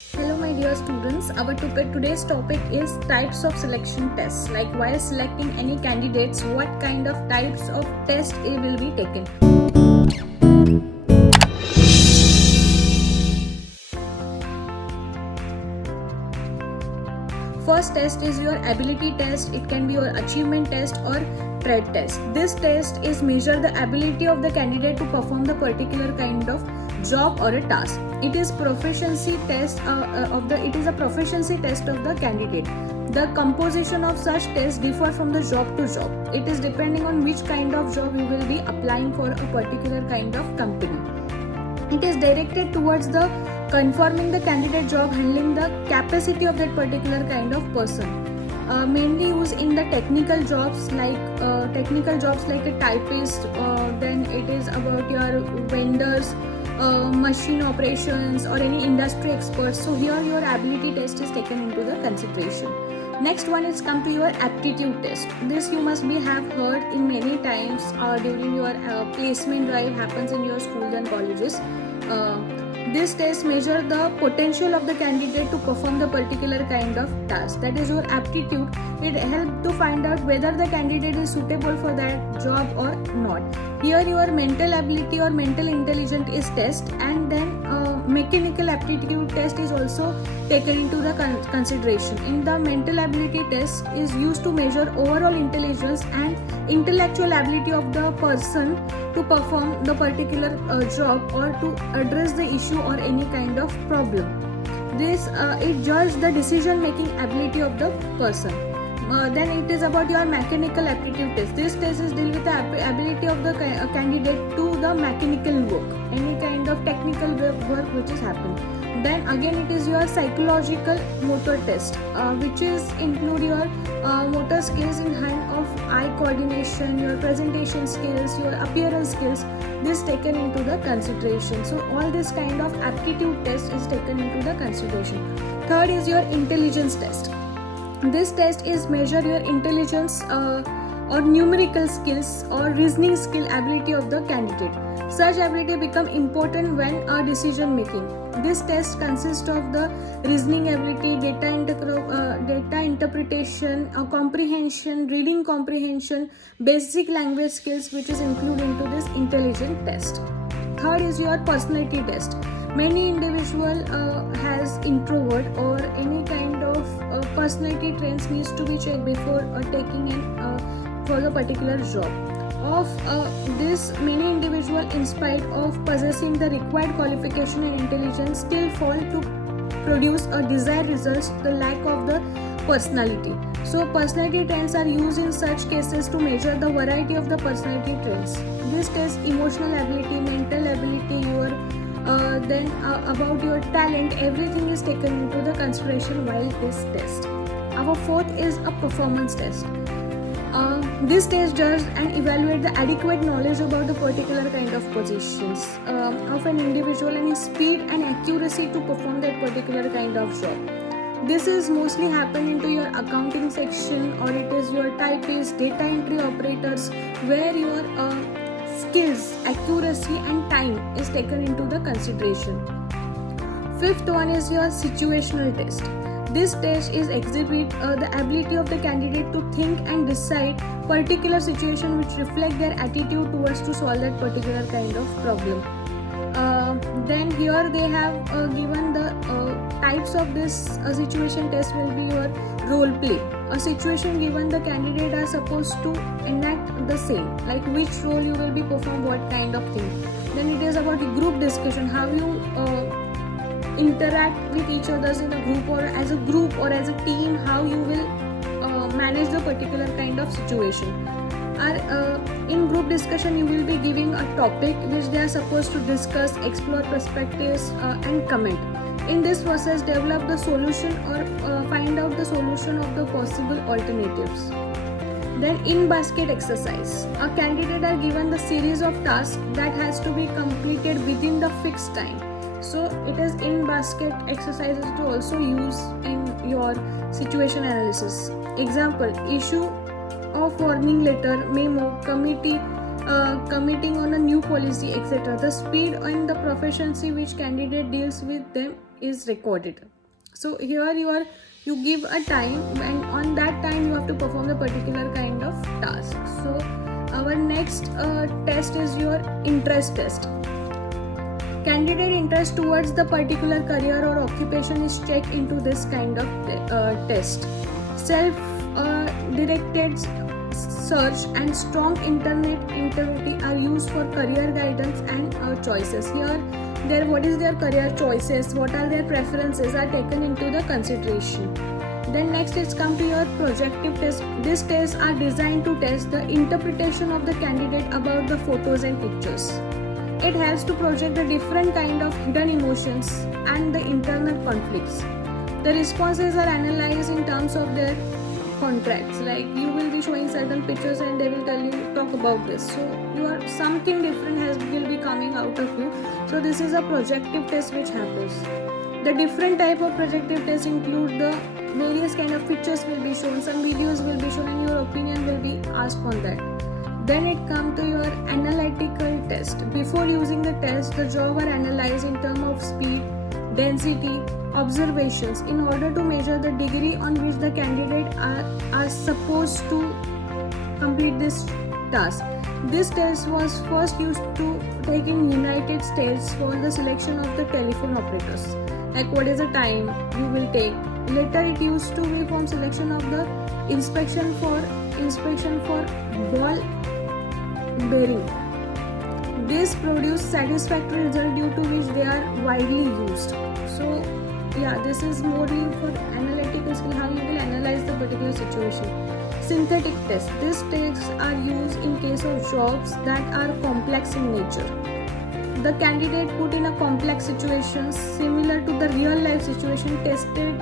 Hello my dear students, our today's topic is types of selection tests. Like while selecting any candidates, what kind of types of test it will be taken. First test is your ability test. It can be your achievement test or trait test. This test is measure the ability of the candidate to perform the particular kind of job or a task. It is proficiency test it is a proficiency test of the candidate. The composition of such tests differ from the job to job. It is depending on which kind of job you will be applying for a particular kind of company. It is directed towards the confirming the candidate job handling the capacity of that particular kind of person. Mainly used in the technical jobs like a typist. Then it is about your vendors, machine operations, or any industry experts. So here your ability test is taken into the consideration. Next one is come to your aptitude test. This you must be have heard in many times during your placement drive happens in your schools and colleges. This test measure the potential of the candidate to perform the particular kind of task. That is your aptitude. It helps to find out whether the candidate is suitable for that job or not. Here your mental ability or mental intelligence is test, and then mechanical aptitude test is also taken into the consideration. In the mental ability test is used to measure overall intelligence and intellectual ability of the person to perform the particular job or to address the issue or any kind of problem. This it judges the decision making ability of the person. Then it is about your mechanical aptitude test. This test is deal with the ability of the candidate to the mechanical work, any kind of technical work which is happening. Then again it is your psychological motor test, which is include your motor skills in hand of eye coordination, your presentation skills, your appearance skills. This taken into the consideration. So all this kind of aptitude test is taken into the consideration. Third is your intelligence test. This test is measure your intelligence or numerical skills or reasoning skill ability of the candidate. Such ability become important when decision making. This test consists of the reasoning ability, data interpretation, comprehension, reading comprehension, basic language skills, which is included into this intelligence test. Third is your personality test. Many individual has introvert or any kind of personality traits needs to be checked before taking in for the particular job. Of this, many individual, in spite of possessing the required qualification and intelligence, still fall to produce a desired results. The lack of the personality. So personality traits are used in such cases to measure the variety of the personality traits. This test emotional ability, mental ability, your about your talent, everything is taken into the consideration while this test. Our fourth is a performance test. This test judges and evaluate the adequate knowledge about the particular kind of positions of an individual and his speed and accuracy to perform that particular kind of job. This is mostly happen into your accounting section, or it is your typist, data entry operators, where your skills, accuracy and time is taken into the consideration. Fifth one is your situational test. This test is exhibit the ability of the candidate to think and decide particular situation which reflect their attitude towards to solve that particular kind of problem. Then here they have given the types of this situation test will be your role play. A situation given the candidate are supposed to enact the same, like which role you will be perform what kind of thing. Then it is about the group discussion, how you interact with each other in a group or as a team, how you will manage the particular kind of situation. In group discussion you will be giving a topic which they are supposed to discuss, explore perspectives and comment. In this process develop the solution or find out the solution of the possible alternatives. Then in basket exercise, a candidate are given the series of tasks that has to be completed within the fixed time. So it is in basket exercises to also use in your situation analysis. Example, issue of warning letter, memo, committing on a new policy, etc. The speed and the proficiency which candidate deals with them is recorded. So here you give a time, and on that time you have to perform the particular kind of task. So our next test is your interest test. Candidate interest towards the particular career or occupation is checked into this kind of test. Self-directed search and strong internet integrity are used for career guidance and choices. Here, what is their career choices, what are their preferences are taken into the consideration. Then next is come to your projective test. These tests are designed to test the interpretation of the candidate about the photos and pictures. It helps to project the different kind of hidden emotions and the internal conflicts. The responses are analyzed in terms of their contracts. Like you will be showing certain pictures and they will tell you talk about this. So something different will be coming out of you. So this is a projective test which happens. The different type of projective tests include the various kind of pictures will be shown, some videos will be shown, and your opinion will be asked on that. Then it comes to your analytical test. Before using the test, the job are analyzed in terms of speed, density, observations in order to measure the degree on which the candidate are supposed to complete this task. This test was first used to take in United States for the selection of the telephone operators. Like what is the time you will take. Later it used to be for selection of the inspection for ball bearing. This produced satisfactory result due to which they are widely used. So yeah, this is morely for analytical skill, how you will analyze the particular situation. Synthetic tests. These tests are used in case of jobs that are complex in nature. The candidate put in a complex situation similar to the real life situation tested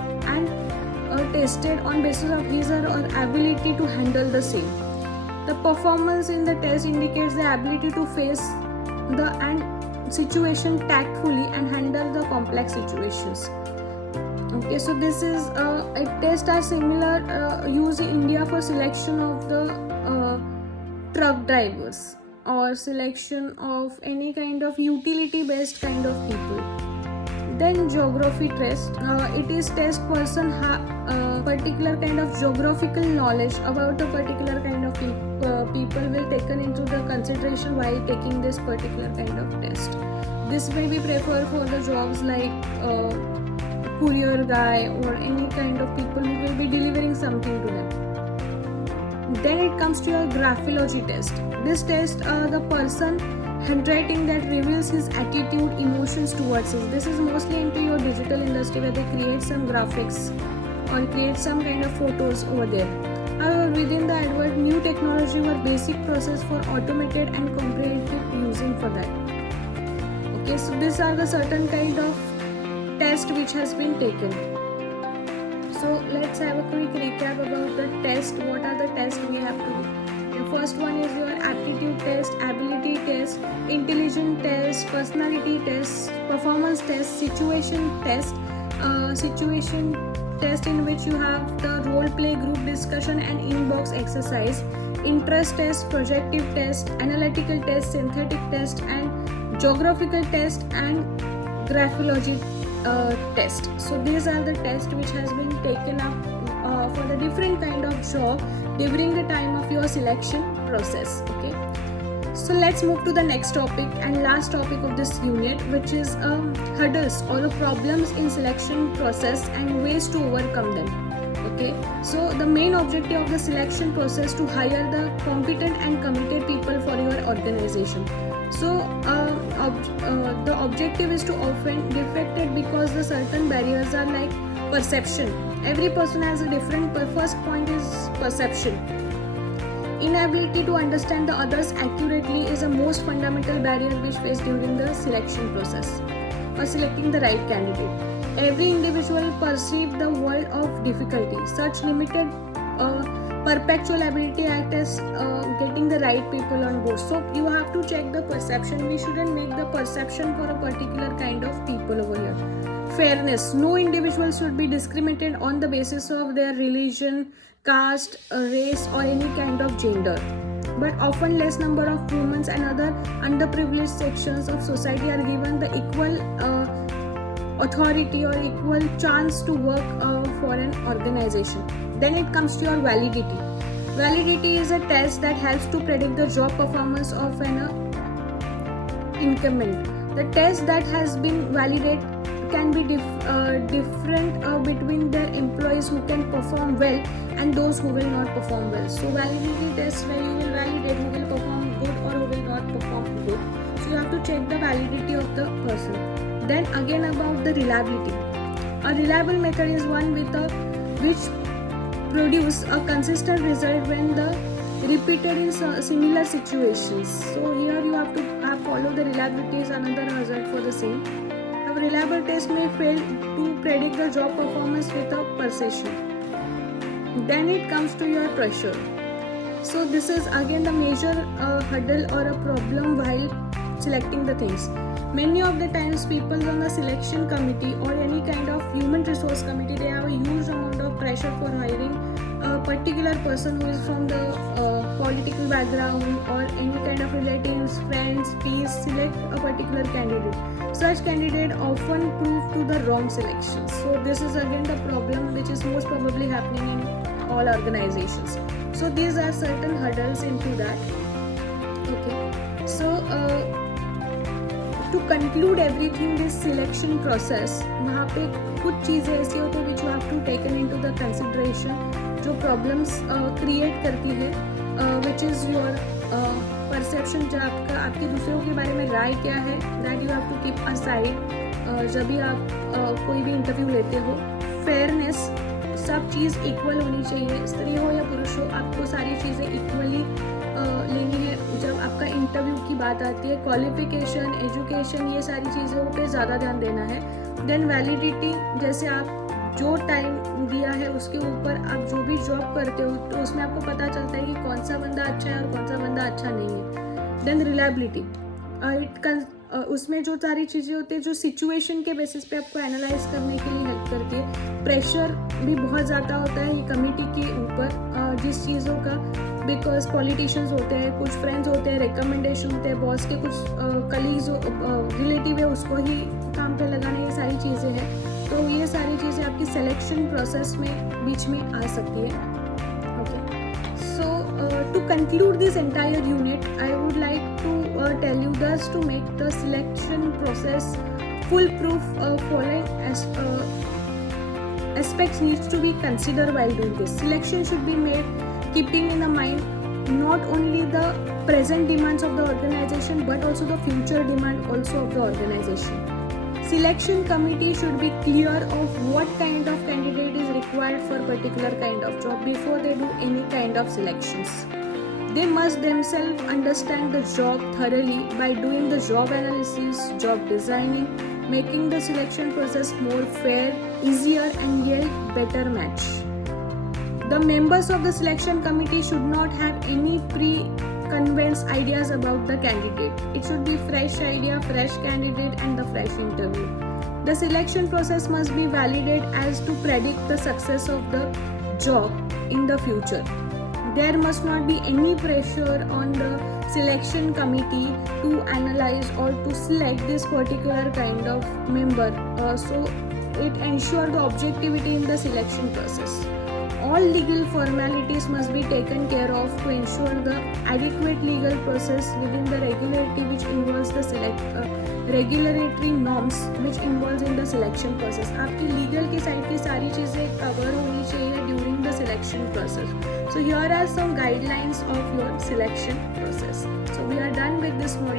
on basis of his or her ability to handle the same. The performance in the test indicates the ability to face the situation tactfully and handle the complex situations. Okay, so this is a test are similar used in India for selection of the truck drivers or selection of any kind of utility based kind of people. Then geography test. It is test person particular kind of geographical knowledge about the particular kind of people will taken into the consideration while taking this particular kind of test. This may be preferred for the jobs like courier guy or any kind of people who will be delivering something to them. Then it comes to your graphology test. This test the person handwriting that reveals his attitude, emotions towards it. This is mostly into your digital industry where they create some graphics or create some kind of photos over there. However, within the advert, new technology or basic process for automated and comprehensive using for that. Okay, so these are the certain kind of test which has been taken. So let's have a quick recap about the test. What are the tests we have to do? The first one is your aptitude test, ability test, intelligence test, personality test, performance test, situation test in which you have the role play, group discussion and inbox exercise, interest test, projective test, analytical test, synthetic test and geographical test and graphology test. So these are the tests which has been taken up for the different kind of job during the time of your selection process. Okay, so let's move to the next topic and last topic of this unit, which is hurdles or problems in selection process and ways to overcome them. Okay, so the main objective of the selection process to hire the competent and committed people for your organization. So the objective is to often defected because the certain barriers are like perception. Every person has a different. First point is perception. Inability to understand the others accurately is the most fundamental barrier which faced during the selection process or selecting the right candidate. Every individual perceives the world of difficulty. Such limited perpetual ability act as getting the right people on board. So you have to check the perception. We shouldn't make the perception for a particular kind of people over here. Fairness. No individual should be discriminated on the basis of their religion, caste, race or any kind of gender. But often less number of women and other underprivileged sections of society are given the authority or equal chance to work for an organization. Then it comes to your validity. Validity is a test that helps to predict the job performance of an incumbent. The test that has been validated can be different between the employees who can perform well and those who will not perform well. So validity test where you will validate who will perform good or who will not perform good. So you have to check the validity of the person. Then again about the reliability. A reliable method is one which produce a consistent result when the repeated in similar situations. So here you have to follow the reliability is another hazard for the same. A reliable test may fail to predict the job performance with a precision. Then it comes to your pressure. So this is again the major hurdle or a problem while selecting the things. Many of the times people on the selection committee or any kind of human resource committee, they have a huge amount of pressure for hiring a particular person who is from the political background or any kind of relatives, friends, peers, select a particular candidate. Such candidate often prove to the wrong selection. So this is again the problem which is most probably happening in all organizations. So these are certain hurdles into that. Okay. So to conclude everything, this selection process, वहाँ पे कुछ चीज़ें ऐसी होती हैं which you have to taken into the consideration, जो problems create करती है, which is your perception, जो आपके दूसरों के बारे में राय क्या है, that you have to keep aside जब भी आप कोई भी इंटरव्यू लेते हो. फेयरनेस, सब चीज़ इक्वल होनी चाहिए, स्त्री हो या पुरुष हो, आपको सारी चीज़ें इक्वली लेनी है. जब आपका इंटरव्यू की बात आती है, क्वालिफिकेशन, एजुकेशन, ये सारी चीज़ों पे ज़्यादा ध्यान देना है. देन वैलिडिटी, जैसे आप जो टाइम दिया है उसके ऊपर आप जो भी जॉब करते हो तो उसमें आपको पता चलता है कि कौन सा बंदा अच्छा है और कौन सा बंदा अच्छा नहीं है. देन रिलायबिलिटी, उसमें जो सारी चीज़ें होती है जो सिचुएशन के बेसिस पे आपको एनालाइज करने के लिए हेल्प करती है. प्रेशर भी बहुत ज़्यादा होता है ये कमिटी के ऊपर जिस चीज़ों का, बिकॉज पॉलिटिशियंस होते हैं, कुछ फ्रेंड्स होते हैं, रिकमेंडेशन होते हैं, बॉस के कुछ कलीग्स रिलेटिव है उसको ही काम पे लगाना, ये सारी चीज़ें हैं. तो ये सारी चीज़ें आपकी सिलेक्शन प्रोसेस में बीच में आ सकती है. Okay, so to conclude this entire unit I would like to tell you thus to make the selection process foolproof, following aspects needs to be considered while doing this. Selection should be made keeping in the mind not only the present demands of the organization but also the future demand also of the organization. Selection committee should be clear of what kind of candidate is required for particular kind of job before they do any kind of selections. They must themselves understand the job thoroughly by doing the job analysis, job designing, making the selection process more fair, easier and yield better match. The members of the selection committee should not have any preconceived ideas about the candidate. It should be fresh idea, fresh candidate and the fresh interview. The selection process must be validated as to predict the success of the job in the future. There must not be any pressure on the selection committee to analyze or to select this particular kind of member. So it ensures the objectivity in the selection process. All legal formalities must be taken care of to ensure the adequate legal process within the regularity which involves the regulatory norms which involves in the selection process. आपकी legal की side की सारी चीज़ें cover होनी चाहिए during the selection process. So here are some guidelines of your selection process. So we are done with this module.